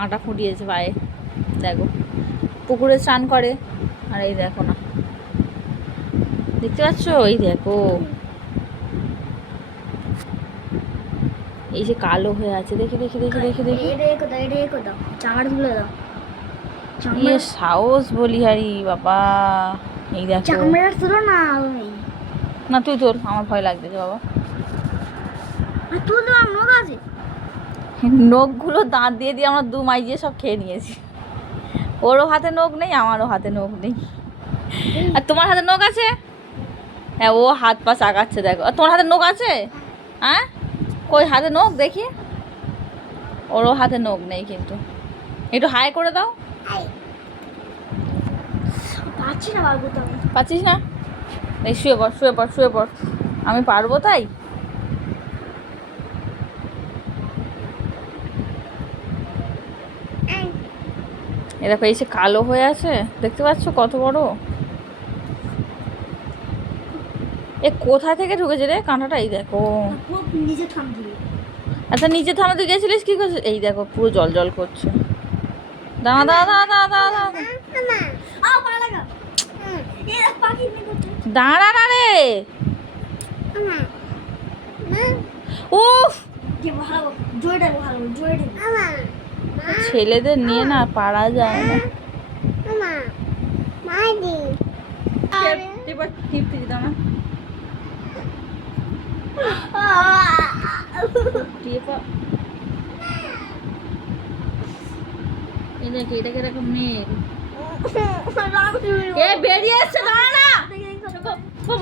কাঁটা ফুটিয়েছে পায়ে, দেখো পুকুরে স্নান করে। আর এই দেখো না, দেখতে পাচ্ছ? এই দেখো, এই যে কালো হয়ে আছে, দেখে দেখে দেখে দেখে দেখে ইয়ে সাহস বলিহারি বাবা। এই দেখো না, তুই তোর, আমার ভয় লাগতেছে বাবা। নখগুলো দাঁত দিয়ে দিয়ে আমরা দু মাইজিয়ে সব খেয়ে নিয়েছি। ওরও হাতে নখ নেই, আমারও হাতে নখ নেই। আর তোমার হাতে নখ আছে? হ্যাঁ, ও হাত পা চাকাচ্ছে দেখো। আর তোমার হাতে নখ আছে? হ্যাঁ, কই হাতে নখ দেখি। ওরও হাতে নখ নেই, কিন্তু একটু হাই করে দাও। পাচ্ছিস না? এই শুয়ে পড়, শুয়ে পড়, শুয়ে পড়। আমি পারবো তাই? এ দেখো, এই সে কালো হয়ে আছে, দেখতে পাচ্ছ কত বড়? এ কোথা থেকে ঢুকেছে রে কাঁটাটা? এই দেখো, আচ্ছা নিচে থামা, তুই গেছিলিস কি করছিস? এই দেখো পুরো জল জল করছে। দাঁড়া দাঁড়া দাঁড়া দাঁড়া দাঁড়া দাঁড়া না রে। উফ, ছেলেদের নিয়ে না পারা যায় না। এটাকে এরকম মেয়ে বেরিয়ে এসছে, দাঁড়া না,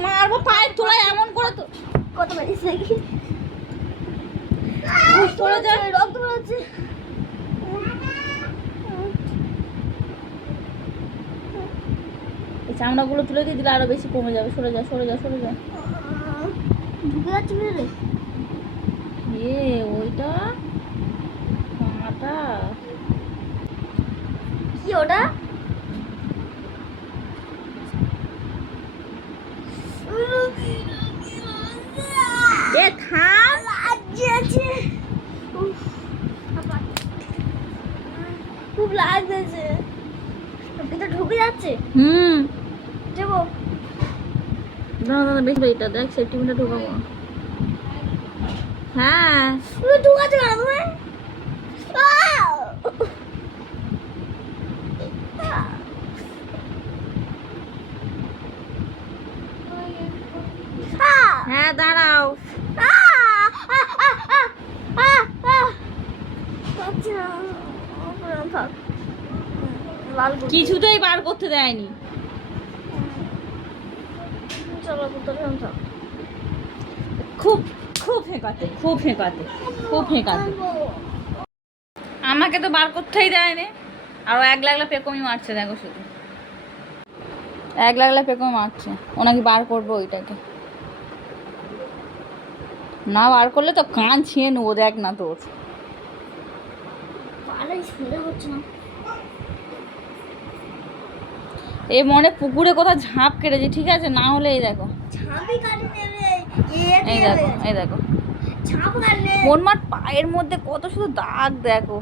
মারবো পায়ের তোলায় এমন করে তো। কত বেরিয়েছে রক্ত বেরোচ্ছে। এই চামড়াগুলো তুলে দিয়ে দিলে আরো বেশি কমে যাবে। সরে যা, সরে যা, সরে যা। ঢুকে যাচ্ছে ভিতরে। ওইটা কাঁটা কি? ওটা থাম, খুব লাগছে, ভিতরে ঢুকে যাচ্ছে। যাবো দাঁড়া দাঁড়া, বেশ এটা দেখ, সেফটি পিনটা ঢোকাবো। হ্যাঁ, ঢুকাচ্ছে না তুমি। হ্যাঁ দাঁড়াও, কিছুতেই বার করতে দেয়নি। খুব খুব ফেঁকাতে, খুব ফেঁকাতে, খুব ফেঁকাতে। আমাকে তো বার করতেই দেয়নি। আরো এক লাগলা পেকমি মারছে, দেখো শুধু এক লাগলা পেকমি মারছে। ও নাকি বার করবো ওইটাকে। না বার করলে তো কান ছিঁড়ে নেবো, দেখ না তোর। এই মনে পুকুরে কোথাও ঝাঁপ কেটেছে, ঠিক আছে? না হলে এই দেখো, এই দেখো, এই দেখো মনমার পায়ের মধ্যে কত শুধু দাগ দেখো।